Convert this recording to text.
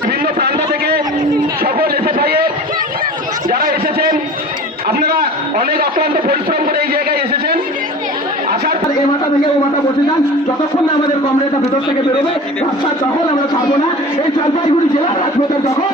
বিভিন্ন প্রান্ত থেকে সকল এসে ভাইয়ের যারা এসেছেন, আপনারা অনেক অক্লান্ত পরিশ্রম করে এই জায়গায় এসেছেন। আসার পরে এ মাথা থেকে ও মাথা বসে যান, যতক্ষণ না আমাদের কমরেডটা ভেতর থেকে বেরোবে রাস্তা তখন আমরা ছাড়বো না। এই জলপাইগুড়ি জেলার রাজপথের যখন